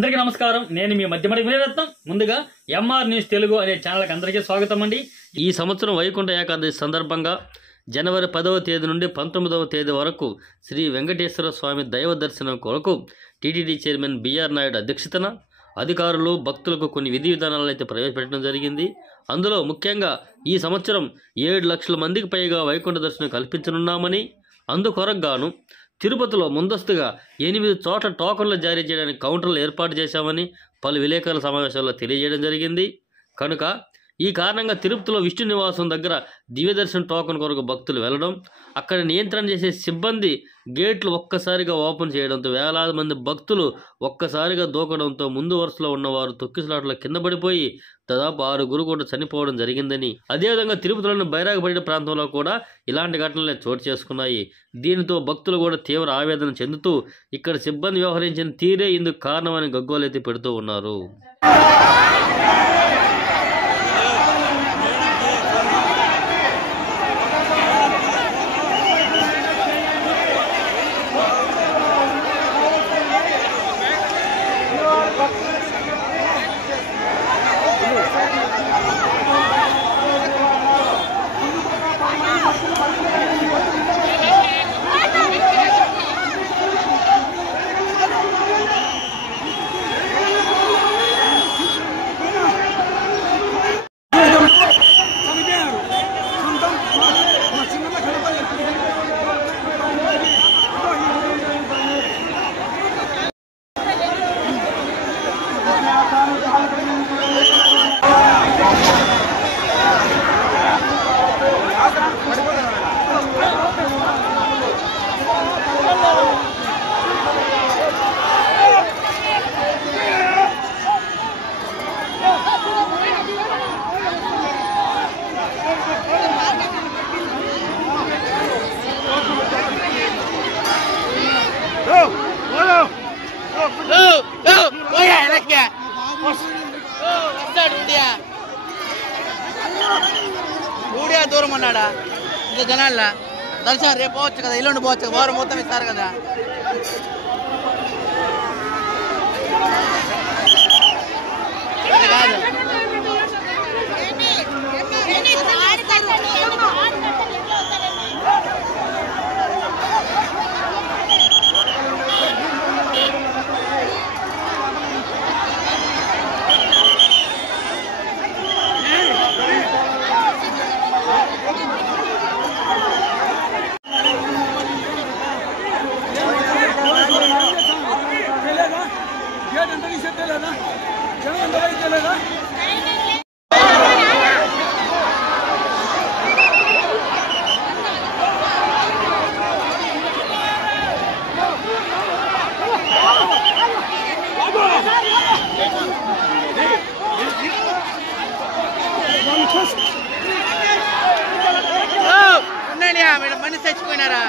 అందరికీ నమస్కారం. నేను మీ మధ్యమడి వినయరత్నం. ముందుగా ఎంఆర్ న్యూస్ తెలుగు అనే ఛానల్కి అందరికీ స్వాగతం అండి. ఈ సంవత్సరం వైకుంఠ ఏకాదశి సందర్భంగా జనవరి 10వ తేదీ నుండి 19వ తేదీ వరకు శ్రీ వెంకటేశ్వర స్వామి దైవ దర్శనం కొరకు టీటీడీ చైర్మన్ బిఆర్ నాయుడు అధ్యక్షతన అధికారులు భక్తులకు కొన్ని విధి విధానాలను అయితే ప్రవేశపెట్టడం జరిగింది. అందులో ముఖ్యంగా ఈ సంవత్సరం 7 లక్షల మందికి పైగా వైకుంఠ దర్శనం కల్పించనున్నామని, అందుకొరకు గాను తిరుపతిలో ముందస్తుగా 8 చోట్ల టోకన్లు జారీ చేయడానికి కౌంటర్లు ఏర్పాటు చేశామని పలు విలేకరుల సమావేశాల్లో తెలియజేయడం జరిగింది. కనుక ఈ కారణంగా తిరుపతిలో విష్ణు నివాసం దగ్గర దివ్యదర్శన టోకన్ కొరకు భక్తులు వెళ్ళడం, అక్కడ నియంత్రణ చేసే సిబ్బంది గేట్లు ఒక్కసారిగా ఓపెన్ చేయడంతో వేలాది మంది భక్తులు ఒక్కసారిగా దూకడంతో ముందు వరుసలో ఉన్నవారు తొక్కిసలాటలో కింద పడిపోయి దాదాపు 6 కూడా చనిపోవడం జరిగిందని, అదేవిధంగా తిరుపతిలోని బైరాగపల్లి ప్రాంతంలో కూడా ఇలాంటి ఘటనలే చోటు చేసుకున్నాయి. దీనితో భక్తులు కూడా తీవ్ర ఆవేదన చెందుతూ ఇక్కడ సిబ్బంది వ్యవహరించిన తీరే ఇందుకు కారణమని గగ్గోలైతే పెడుతూ ఉన్నారు. ఊడియా దూరం అన్నాడా ఇంత జనాల దర్శనం రేపు పోవచ్చు కదా, ఇల్లుండి పోవచ్చు కదా, వారం మొత్తం ఇస్తారు కదా. కాదు ఉన్నాయా మేడం, మనిషి చచ్చిపోయినారా?